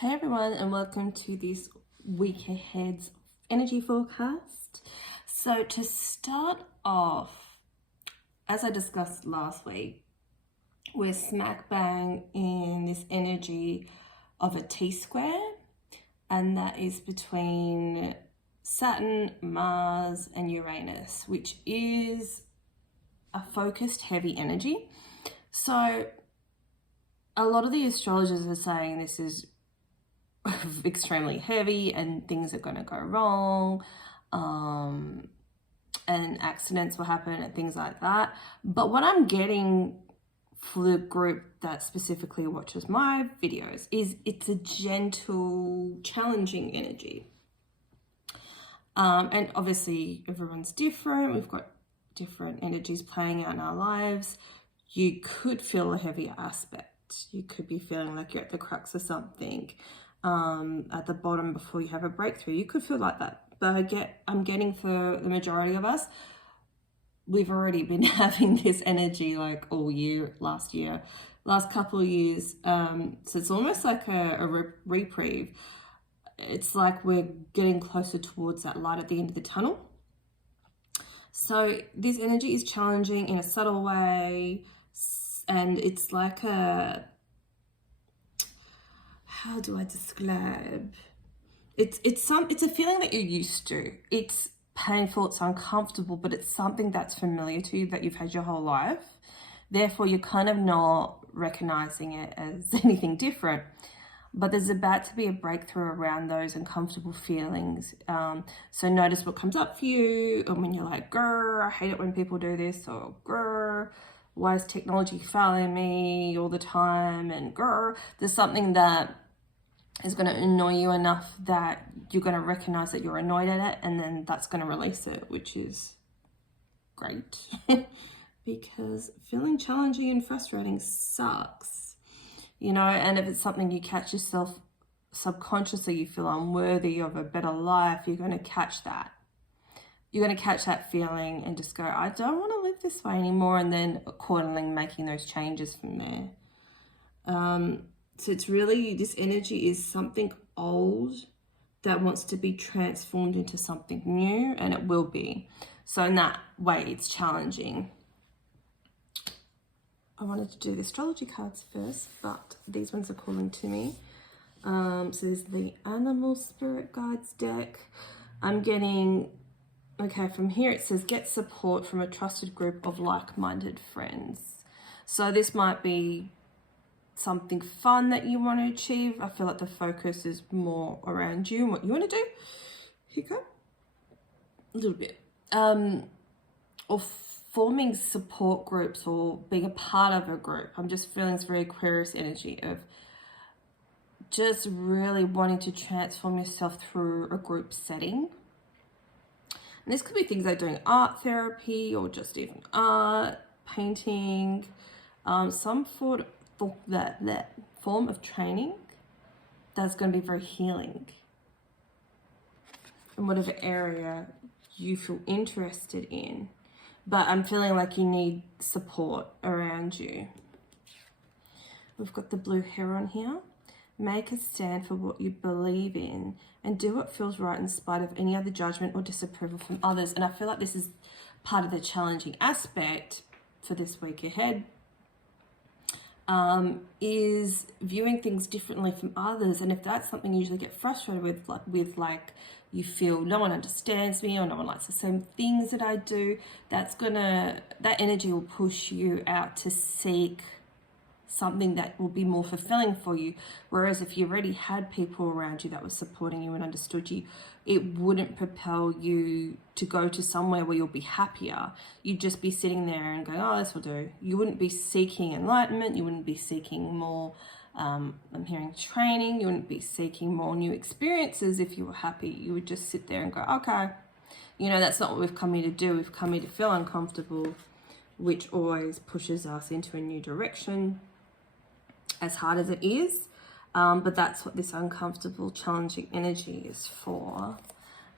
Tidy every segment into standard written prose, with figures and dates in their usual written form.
Hey everyone, and welcome to this week ahead's energy forecast. So to start off, as I discussed last week, we're smack bang in this energy of a T-square, and that is between Saturn, Mars, and Uranus, which is a focused, heavy energy. So a lot of the astrologers are saying this is extremely heavy and things are going to go wrong, and accidents will happen and things like that. But what I'm getting for the group that specifically watches my videos is it's a gentle, challenging energy. And obviously everyone's different. We've got different energies playing out in our lives. You could feel a heavier aspect. You could be feeling like you're at the crux of something, at the bottom before you have a breakthrough. You could feel like that, but I'm getting for the majority of us, we've already been having this energy like all year, last couple of years. So it's almost like a reprieve. It's like we're getting closer towards that light at the end of the tunnel. So this energy is challenging in a subtle way, and it's like how do I describe? It's a feeling that you're used to. It's painful, it's uncomfortable, but it's something that's familiar to you, that you've had your whole life. Therefore, you're kind of not recognizing it as anything different. But there's about to be a breakthrough around those uncomfortable feelings. So notice what comes up for you, and when you're like, grr, I hate it when people do this, or grr, why is technology failing me all the time, and grr, there's something that is going to annoy you enough that you're going to recognize that you're annoyed at it, and then that's going to release it, which is great. Because feeling challenging and frustrating sucks, you know. And if it's something you catch yourself subconsciously, you feel unworthy of a better life, you're going to catch that. You're going to catch that feeling and just go, I don't want to live this way anymore, and then accordingly making those changes from there. So it's really, this energy is something old that wants to be transformed into something new, and it will be. So in that way, it's challenging. I wanted to do the astrology cards first, but these ones are calling to me. So there's the Animal Spirit Guides deck. I'm getting, okay, from here it says, get support from a trusted group of like-minded friends. So this might be something fun that you want to achieve. I feel like the focus is more around you and what you want to do. Here you go. A little bit. Or forming support groups, or being a part of a group. I'm just feeling this very Aquarius energy of just really wanting to transform yourself through a group setting. And this could be things like doing art therapy, or just even art, painting, some sort of that form of training that's going to be very healing in whatever area you feel interested in. But I'm feeling like you need support around you. We've got the blue heron here. Make a stand for what you believe in and do what feels right in spite of any other judgment or disapproval from others. And I feel like this is part of the challenging aspect for this week ahead, is viewing things differently from others. And if that's something you usually get frustrated with, like you feel no one understands me, or no one likes the same things that I do, that energy will push you out to seek something that will be more fulfilling for you. Whereas if you already had people around you that were supporting you and understood you, it wouldn't propel you to go to somewhere where you'll be happier. You'd just be sitting there and going, oh, this will do. You wouldn't be seeking enlightenment. You wouldn't be seeking more, I'm hearing training. You wouldn't be seeking more new experiences if you were happy. You would just sit there and go, okay, you know, that's not what we've come here to do. We've come here to feel uncomfortable, which always pushes us into a new direction, as hard as it is. But that's what this uncomfortable, challenging energy is for.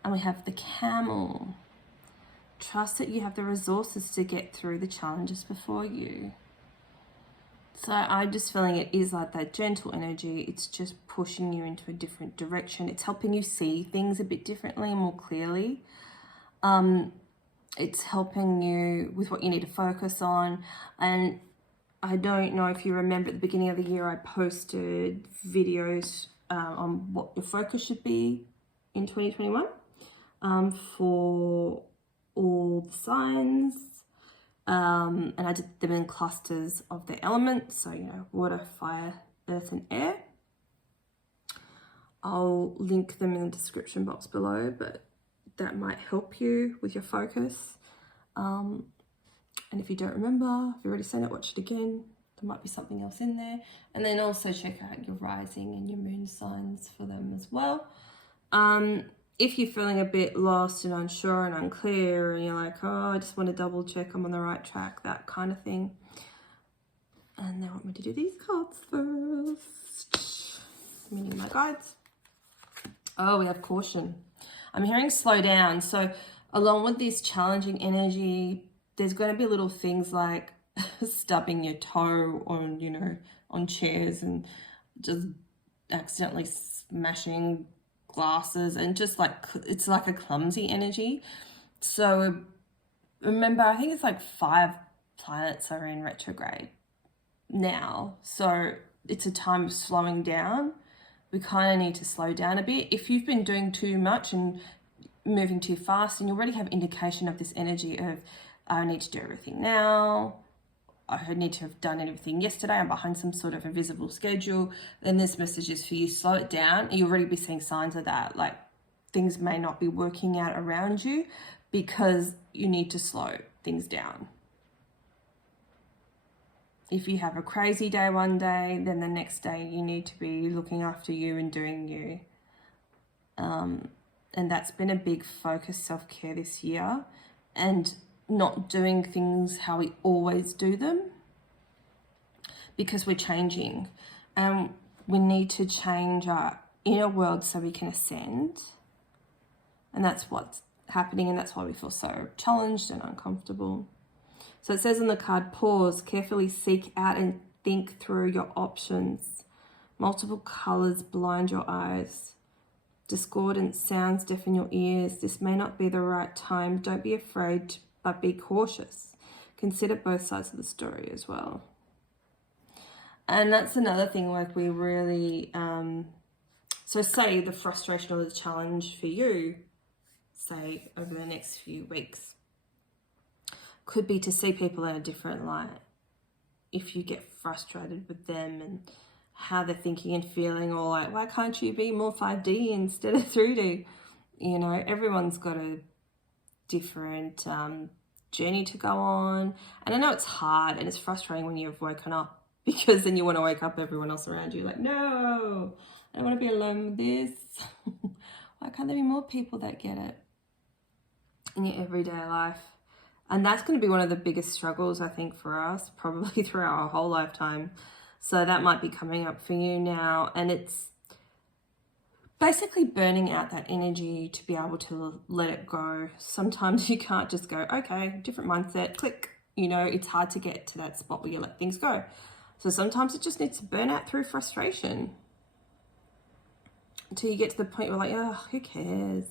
And we have the camel. Trust that you have the resources to get through the challenges before you. So I'm just feeling it is like that gentle energy. It's just pushing you into a different direction. It's helping you see things a bit differently and more clearly. It's helping you with what you need to focus on. And I don't know if you remember at the beginning of the year, I posted videos on what your focus should be in 2021 for all the signs. And I did them in clusters of the elements. So, you know, water, fire, earth, and air. I'll link them in the description box below, but that might help you with your focus. And if you don't remember, if you've already seen it, watch it again. There might be something else in there. And then also check out your rising and your moon signs for them as well. If you're feeling a bit lost and unsure and unclear and you're like, oh, I just want to double check I'm on the right track, that kind of thing. And they want me to do these cards first, meaning my guides. Oh, we have caution. I'm hearing slow down. So along with this challenging energy, there's going to be little things like stubbing your toe on, you know, on chairs and just accidentally smashing glasses, and just like it's like a clumsy energy. So remember, I think it's like 5 planets are in retrograde now, so it's a time of slowing down. We kind of need to slow down a bit. If you've been doing too much and moving too fast, and you already have indication of this energy of I need to do everything now, I need to have done everything yesterday, I'm behind some sort of invisible schedule, then this message is for you. Slow it down. You'll already be seeing signs of that. Like things may not be working out around you because you need to slow things down. If you have a crazy day one day, then the next day you need to be looking after you and doing you. And that's been a big focus, self-care this year, and not doing things how we always do them, because we're changing and we need to change our inner world so we can ascend. And that's what's happening, and that's why we feel so challenged and uncomfortable. So it says on the card, pause, carefully seek out and think through your options. Multiple colors blind your eyes. Discordant sounds deafen your ears. This may not be the right time. Don't be afraid, but be cautious. Consider both sides of the story as well. And that's another thing, like we really, so say the frustration or the challenge for you, say over the next few weeks, could be to see people in a different light. If you get frustrated with them and how they're thinking and feeling, or like, why can't you be more 5D instead of 3D? You know, everyone's got a different journey to go on. And I know it's hard and it's frustrating when you've woken up, because then you want to wake up everyone else around you like, no, I don't want to be alone with this. Why can't there be more people that get it in your everyday life? And that's going to be one of the biggest struggles, I think, for us, probably throughout our whole lifetime. So that might be coming up for you now. And it's basically burning out that energy to be able to let it go. Sometimes you can't just go, okay, different mindset, click. You know, it's hard to get to that spot where you let things go. So sometimes it just needs to burn out through frustration until you get to the point where like, oh, who cares?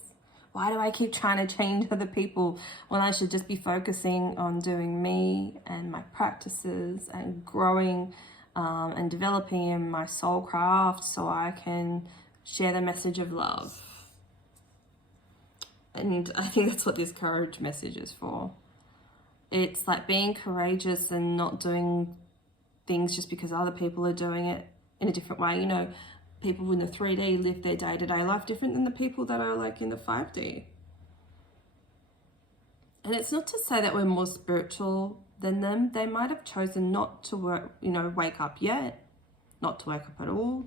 Why do I keep trying to change other people when I should just be focusing on doing me and my practices and growing and developing in my soul craft so I can share the message of love. And I think that's what this courage message is for. It's like being courageous and not doing things just because other people are doing it in a different way. You know, people in the 3D live their day-to-day life different than the people that are like in the 5D. And it's not to say that we're more spiritual than them. They might have chosen not to work, you know, wake up yet, not to wake up at all.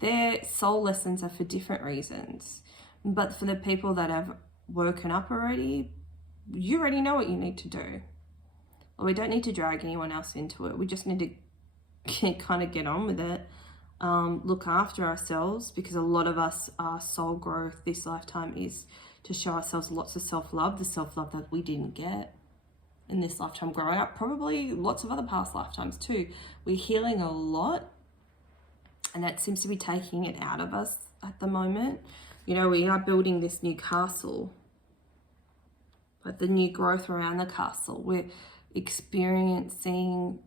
Their soul lessons are for different reasons. But for the people that have woken up already, you already know what you need to do. We don't need to drag anyone else into it. We just need to kind of get on with it. Look after ourselves, because a lot of us, our soul growth this lifetime is to show ourselves lots of self-love, the self-love that we didn't get. in this lifetime growing up, probably lots of other past lifetimes too. We're healing a lot, and that seems to be taking it out of us at the moment. You know, we are building this new castle, but the new growth around the castle, we're experiencing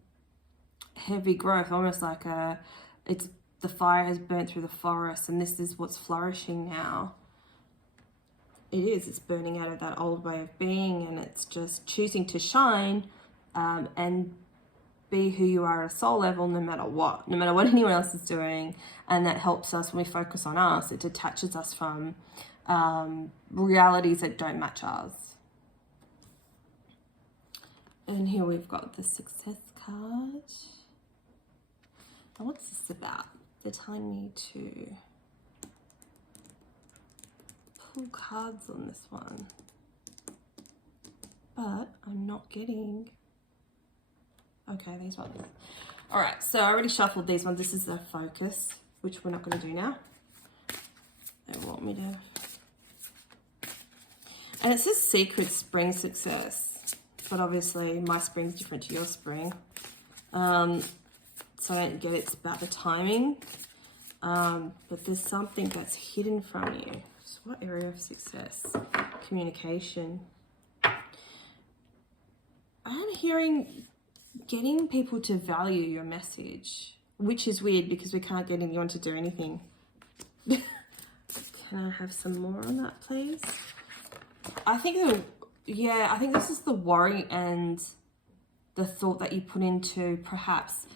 heavy growth, almost like the fire has burnt through the forest, and this is what's flourishing now. It's burning out of that old way of being, and it's just choosing to shine and be who you are at a soul level, no matter what anyone else is doing. And that helps us when we focus on us. It detaches us from realities that don't match ours. And here we've got the Success card. Now, what's this about? They're telling me to pull cards on this one, but I'm not getting. Okay, these ones. All right, so I already shuffled these ones. This is the focus, which we're not going to do now. They want me to. And it says secret spring success, but obviously my spring's different to your spring. So I don't get it's about the timing. But there's something that's hidden from you. So what area of success? Communication. I'm hearing getting people to value your message, which is weird because we can't get anyone to do anything. Can I have some more on that, please? I think this is the worry and the thought that you put into perhaps,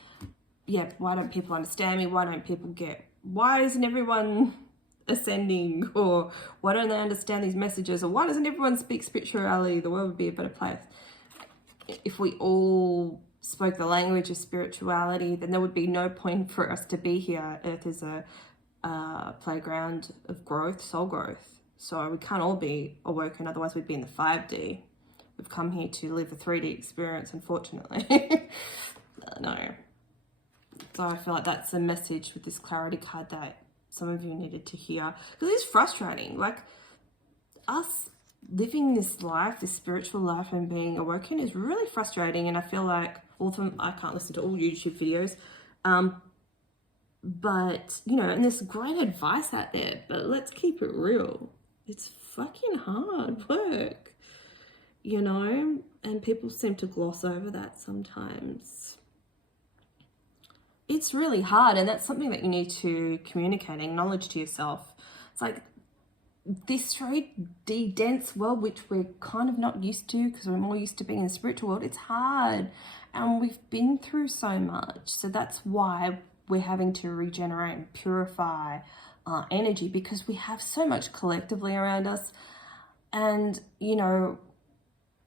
why don't people understand me? Why isn't everyone ascending? Or why don't they understand these messages? Or why doesn't everyone speak spirituality? The world would be a better place. If we all spoke the language of spirituality, then there would be no point for us to be here. Earth is a playground of growth, soul growth. So we can't all be awoken, otherwise we'd be in the 5D. We've come here to live the 3D experience, unfortunately. No. So I feel like that's a message with this clarity card that some of you needed to hear. Because it's frustrating. Like, us living this life, this spiritual life and being awoken is really frustrating. And I feel like I can't listen to all YouTube videos. But, and there's great advice out there. But let's keep it real. It's fucking hard work, and people seem to gloss over that sometimes. It's really hard, and that's something that you need to communicate, acknowledge to yourself. It's like this 3D dense world, which we're kind of not used to because we're more used to being in the spiritual world. It's hard, and we've been through so much. So that's why we're having to regenerate and purify our energy, because we have so much collectively around us. And,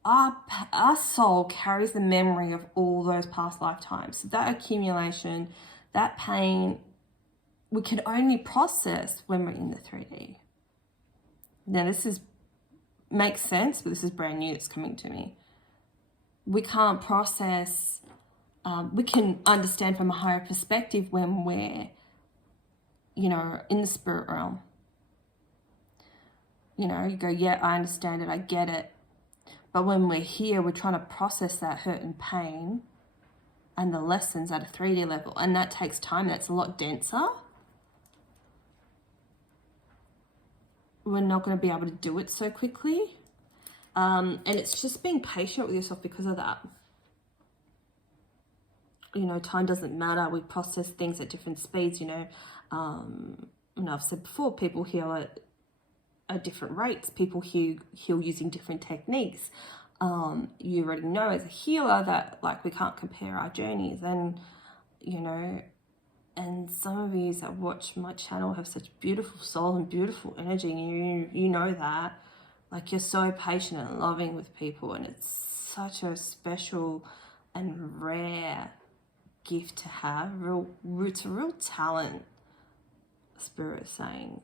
our soul carries the memory of all those past lifetimes. So that accumulation, that pain, we can only process when we're in the 3D. Now, makes sense, but this is brand new. It's coming to me. We can't process. We can understand from a higher perspective when we're, in the spirit realm. You go, yeah, I understand it. I get it. But when we're here, we're trying to process that hurt and pain and the lessons at a 3D level. And that takes time. That's a lot denser. We're not going to be able to do it so quickly. And it's just being patient with yourself because of that. Time doesn't matter. We process things at different speeds, And I've said before, people heal at different rates. People heal using different techniques. You already know as a healer that we can't compare our journeys, and and some of you that watch my channel have such beautiful soul and beautiful energy, and you know that you're so patient and loving with people, and it's such a special and rare gift to have. It's a real talent, Spirit is saying.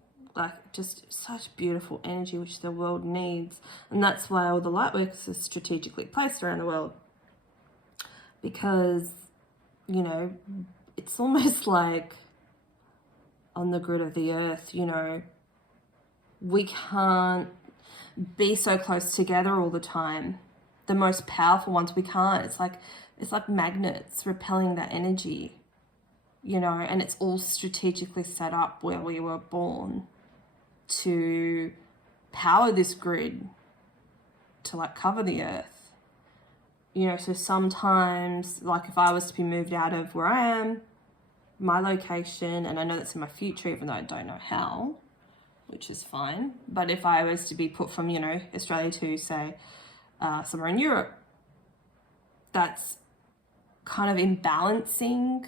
Just such beautiful energy which the world needs. And that's why all the light works are strategically placed around the world, because it's almost like on the grid of the earth, we can't be so close together all the time. the most powerful ones. We can't. It's like magnets repelling that energy, you know, and it's all strategically set up where we were born to power this grid, to like cover the earth, you know. So sometimes, like if I was to be moved out of where I am, my location, and I know that's in my future, even though I don't know how, which is fine. But if I was to be put from, you know, Australia to, say, somewhere in Europe, that's kind of imbalancing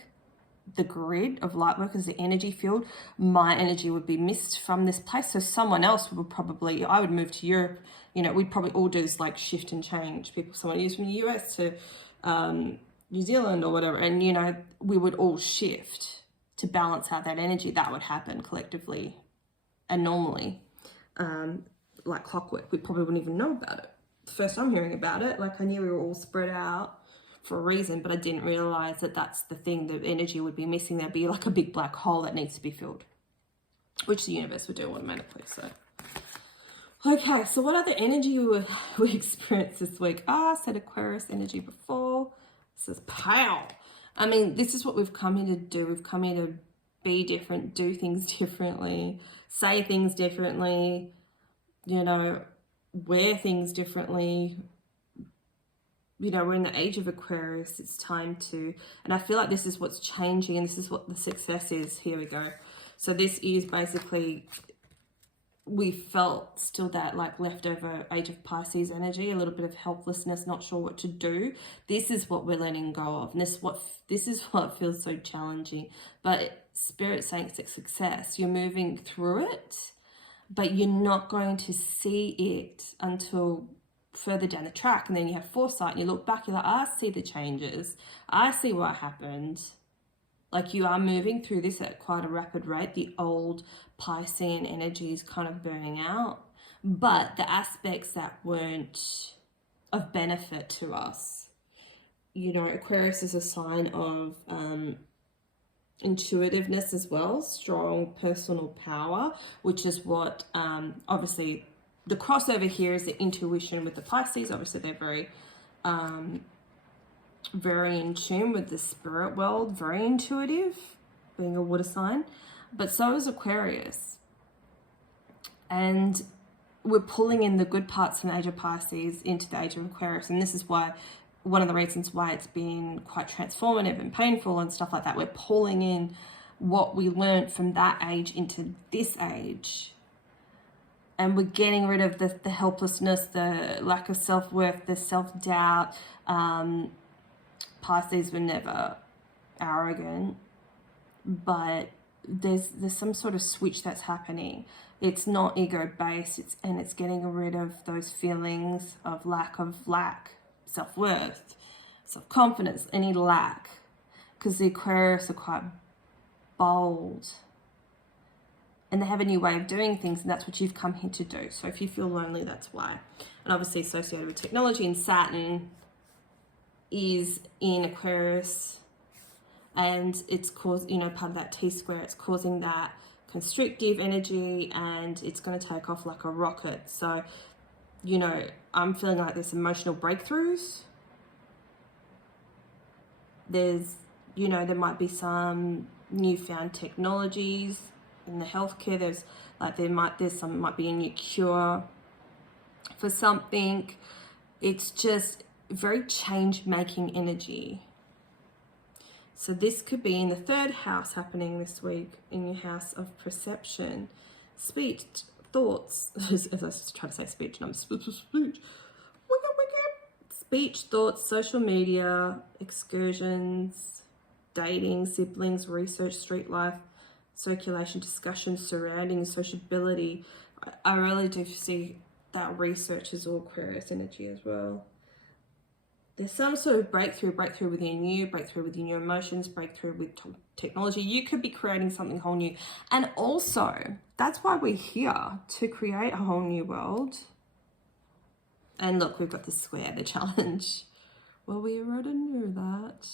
the grid of light workers, the energy field. My energy would be missed from this place. So someone else would probably, I would move to Europe, you know, we'd probably all do this like shift and change. Someone who's from the US to New Zealand or whatever. And, you know, we would all shift to balance out that energy. That would happen collectively and normally, like clockwork. We probably wouldn't even know about it. The first I'm hearing about it, like I knew we were all spread out for a reason, but I didn't realize that that's the thing. The energy would be missing. There'd be like a big black hole that needs to be filled, which the universe would do automatically. So, okay, so what other energy we experienced this week? I said Aquarius energy before. This is pow. I mean, this is what we've come here to do. We've come here to be different, do things differently, say things differently, you know, wear things differently. You know, we're in the age of Aquarius. It's time to, and I feel like this is what's changing, and this is what the success is. Here we go. So this is basically, we felt still that like leftover age of Pisces energy, a little bit of helplessness, not sure what to do. This is what we're letting go of, and this is what feels so challenging. But Spirit's saying it's a success. You're moving through it, but you're not going to see it until further down the track. And then you have foresight and you look back, you're like, I see the changes, I see what happened. Like you are moving through this at quite a rapid rate. The old Piscean energy is kind of burning out, but the aspects that weren't of benefit to us, you know, Aquarius is a sign of intuitiveness as well, strong personal power, which is what obviously the crossover here is the intuition with the Pisces. Obviously, they're very in tune with the spirit world, very intuitive, being a water sign. But so is Aquarius. And we're pulling in the good parts from the age of Pisces into the age of Aquarius. And this is why, one of the reasons why it's been quite transformative and painful and stuff like that. We're pulling in what we learned from that age into this age. And we're getting rid of the helplessness, the lack of self-worth, the self-doubt. Pisces were never arrogant, but there's some sort of switch that's happening. It's not ego-based, it's getting rid of those feelings of lack, self-worth, self-confidence, any lack. Because the Aquarius are quite bold. And they have a new way of doing things, and that's what you've come here to do. So if you feel lonely, that's why. And obviously associated with technology, and Saturn is in Aquarius, and it's caused, you know, part of that T-square, it's causing that constrictive energy, and it's going to take off like a rocket. So, you know, I'm feeling like there's emotional breakthroughs. There's, you know, there might be some newfound technologies in the healthcare. There's like might be a new cure for something. It's just very change-making energy. So this could be in the third house happening this week, in your house of perception, speech, thoughts. As I was trying to say speech, and I'm speech. Speech, thoughts, social media, excursions, dating, siblings, research, street life, circulation, discussion, surrounding, sociability. I really do see that research is all Aquarius energy as well. There's some sort of breakthrough within you, breakthrough within your emotions, breakthrough with technology. You could be creating something whole new. And also, that's why we're here, to create a whole new world. And look, we've got the square, the challenge. Well, we already knew that.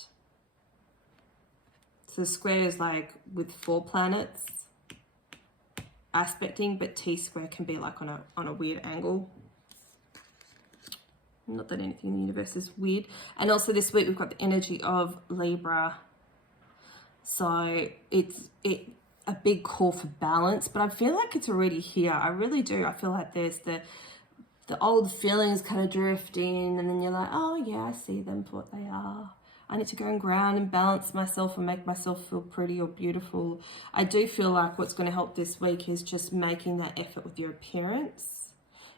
So the square is like with 4 planets aspecting, but T-square can be like on a weird angle. Not that anything in the universe is weird. And also this week we've got the energy of Libra. So it's a big call for balance, but I feel like it's already here. I really do. I feel like there's the old feelings kind of drift in, and then you're like, oh yeah, I see them for what they are. I need to go and ground and balance myself and make myself feel pretty or beautiful. I do feel like what's going to help this week is just making that effort with your appearance.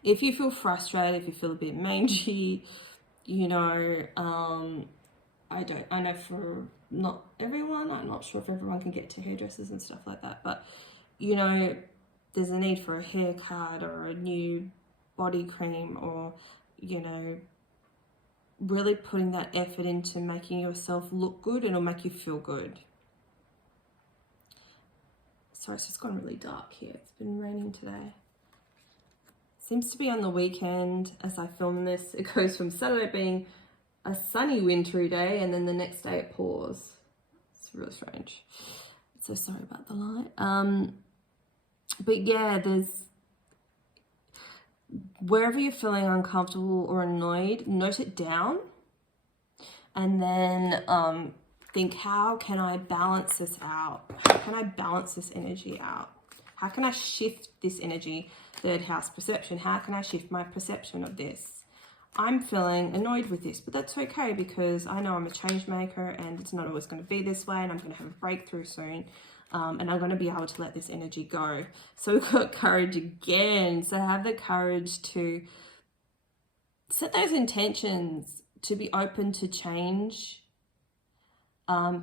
If you feel frustrated, if you feel a bit mangy, you know, I know for not everyone, I'm not sure if everyone can get to hairdressers and stuff like that, but you know, there's a need for a haircut or a new body cream, or, you know, really putting that effort into making yourself look good, and it'll make you feel good. Sorry, it's just gone really dark here. It's been raining today. Seems to be on the weekend as I film this. It goes from Saturday being a sunny wintry day, and then the next day it pours. It's really strange. So sorry about the light. But yeah, there's, wherever you're feeling uncomfortable or annoyed, note it down, and then think, how can I balance this out? How can I balance this energy out? How can I shift this energy? Third house perception. How can I shift my perception of this? I'm feeling annoyed with this, but that's okay, because I know I'm a change maker and it's not always going to be this way, and I'm going to have a breakthrough soon. And I'm going to be able to let this energy go. So we've got courage again. So have the courage to set those intentions to be open to change,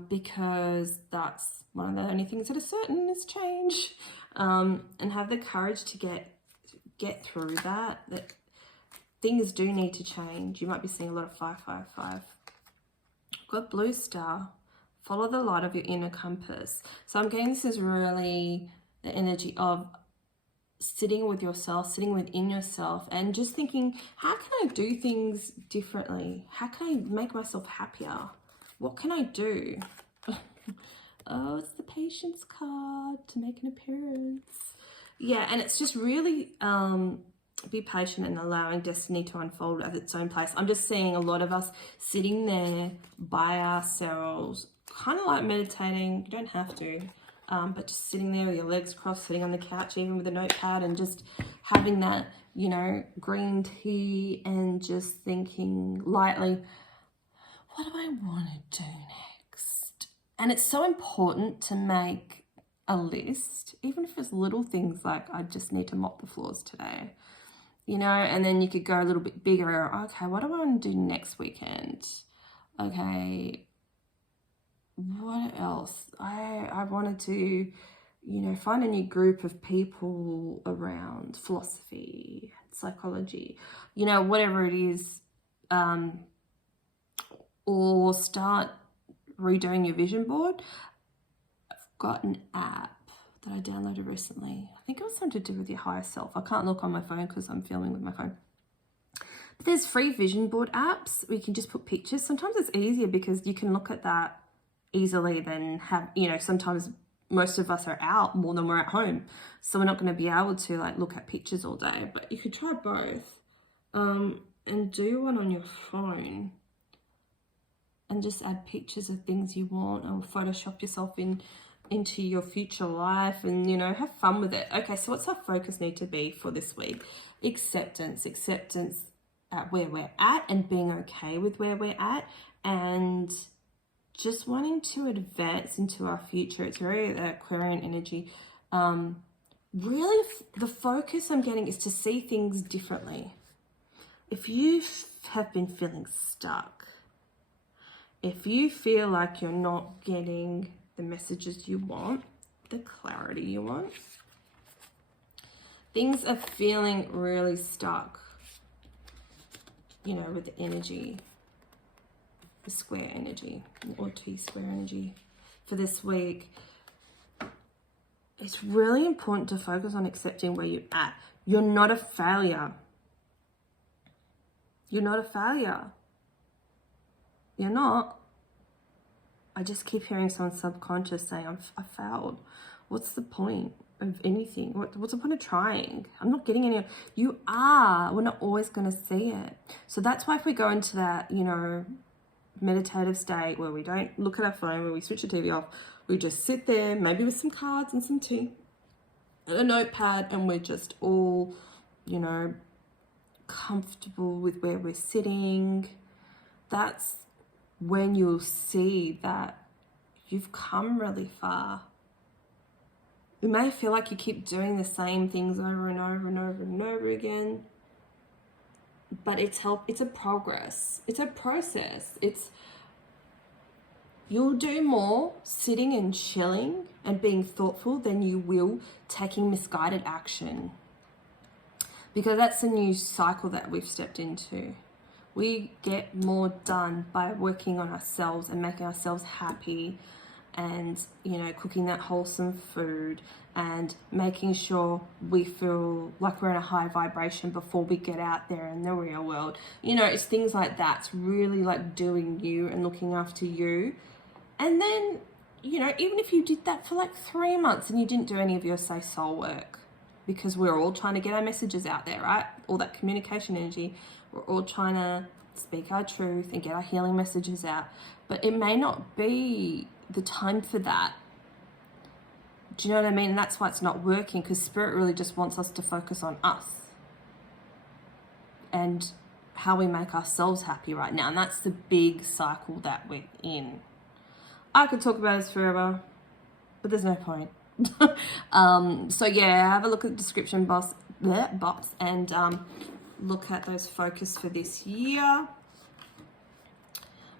because that's one of the only things that are certain is change. And have the courage to get through that things do need to change. You might be seeing a lot of 555. Got blue star. Follow the light of your inner compass. So I'm getting this is really the energy of sitting with yourself, sitting within yourself, and just thinking, how can I do things differently? How can I make myself happier? What can I do? Oh, it's the patience card to make an appearance. Yeah, and it's just really be patient and allowing destiny to unfold at its own pace. I'm just seeing a lot of us sitting there by ourselves, kind of like meditating. You don't have to, but just sitting there with your legs crossed, sitting on the couch, even with a notepad, and just having that, you know, green tea, and just thinking lightly, what do I want to do next? And it's so important to make a list, even if it's little things like, I just need to mop the floors today, you know, and then you could go a little bit bigger. Okay, what do I want to do next weekend? Okay, what else? I wanted to, you know, find a new group of people around philosophy, psychology, you know, whatever it is, or start redoing your vision board. I've got an app that I downloaded recently. I think it was something to do with your higher self. I can't look on my phone because I'm filming with my phone. But there's free vision board apps where you can just put pictures. Sometimes it's easier because you can look at that easily than have, you know, sometimes most of us are out more than we're at home. So we're not going to be able to like look at pictures all day, but you could try both, and do one on your phone and just add pictures of things you want, or Photoshop yourself into your future life, and, you know, have fun with it. Okay, so what's our focus need to be for this week? Acceptance at where we're at, and being okay with where we're at, and just wanting to advance into our future. It's very Aquarian energy. Really, the focus I'm getting is to see things differently. If you have been feeling stuck, if you feel like you're not getting the messages you want, the clarity you want, things are feeling really stuck, you know, with the energy, the square energy, or T-square energy for this week, it's really important to focus on accepting where you're at. You're not a failure. You're not a failure. You're not. I just keep hearing someone subconscious saying, I failed. what's the point of anything? What's the point of trying? I'm not getting any. You are. We're not always going to see it. So that's why if we go into that, you know, meditative state where we don't look at our phone, where we switch the TV off, we just sit there, maybe with some cards and some tea and a notepad, and we're just all, you know, comfortable with where we're sitting. That's when you'll see that you've come really far. It may feel like you keep doing the same things over and over and over and over again, but it's a progress. It's a process. You'll do more sitting and chilling and being thoughtful than you will taking misguided action, because that's a new cycle that we've stepped into. We get more done by working on ourselves and making ourselves happy, and, you know, cooking that wholesome food and making sure we feel like we're in a high vibration before we get out there in the real world. You know, it's things like that. It's really like doing you and looking after you. And then, you know, even if you did that for like 3 months and you didn't do any of your, say, soul work, because we're all trying to get our messages out there, right? All that communication energy, we're all trying to speak our truth and get our healing messages out. But it may not be the time for that. Do you know what I mean? And that's why it's not working, because Spirit really just wants us to focus on us and how we make ourselves happy right now. And that's the big cycle that we're in. I could talk about this forever, but there's no point. So yeah, have a look at the description box and look at those focus for this year.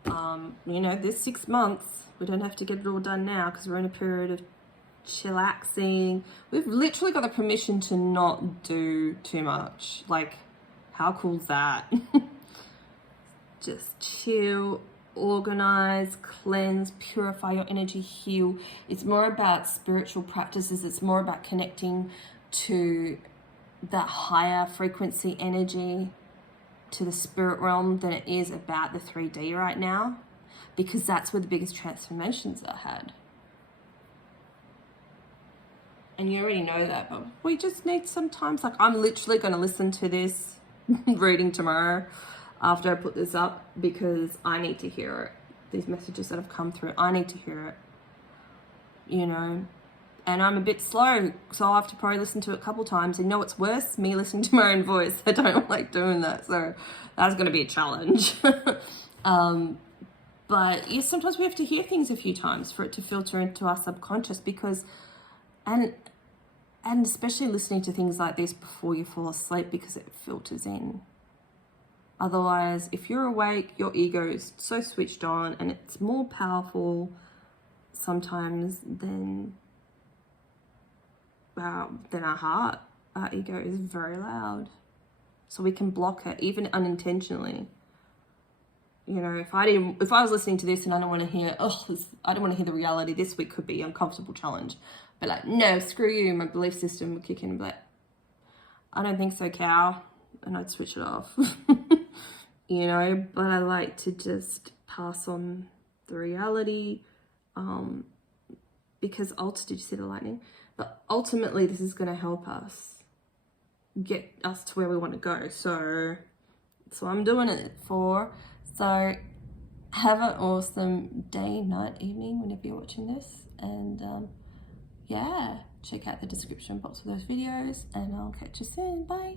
You know, this 6 months, we don't have to get it all done now because we're in a period of chillaxing. We've literally got the permission to not do too much. Like, how cool is that? Just chill, organize, cleanse, purify your energy, heal. It's more about spiritual practices. It's more about connecting to that higher frequency energy, to the spirit realm, than it is about the 3D right now, because that's where the biggest transformations are had. And you already know that, but we just need sometimes, like, I'm literally going to listen to this reading tomorrow after I put this up, because I need to hear it. These messages that have come through, I need to hear it, you know. And I'm a bit slow, so I'll have to probably listen to it a couple times. And you know what's worse? Me listening to my own voice. I don't like doing that, so that's going to be a challenge. But yeah, sometimes we have to hear things a few times for it to filter into our subconscious, because, and especially listening to things like this before you fall asleep, because it filters in. Otherwise, if you're awake, your ego is so switched on, and it's more powerful sometimes than our heart. Our ego is very loud, so we can block it even unintentionally. You know, if I was listening to this and I don't want to hear, I don't want to hear the reality, this week could be an uncomfortable challenge. But like, no, screw you, my belief system would kick in and be like, I don't think so, cow. And I'd switch it off. You know, but I like to just pass on the reality, because did you see the lightning? But ultimately, this is going to help us get us to where we want to go. So that's what I'm doing it for. So have an awesome day, night, evening, whenever you're watching this. And yeah, check out the description box for those videos, and I'll catch you soon. Bye.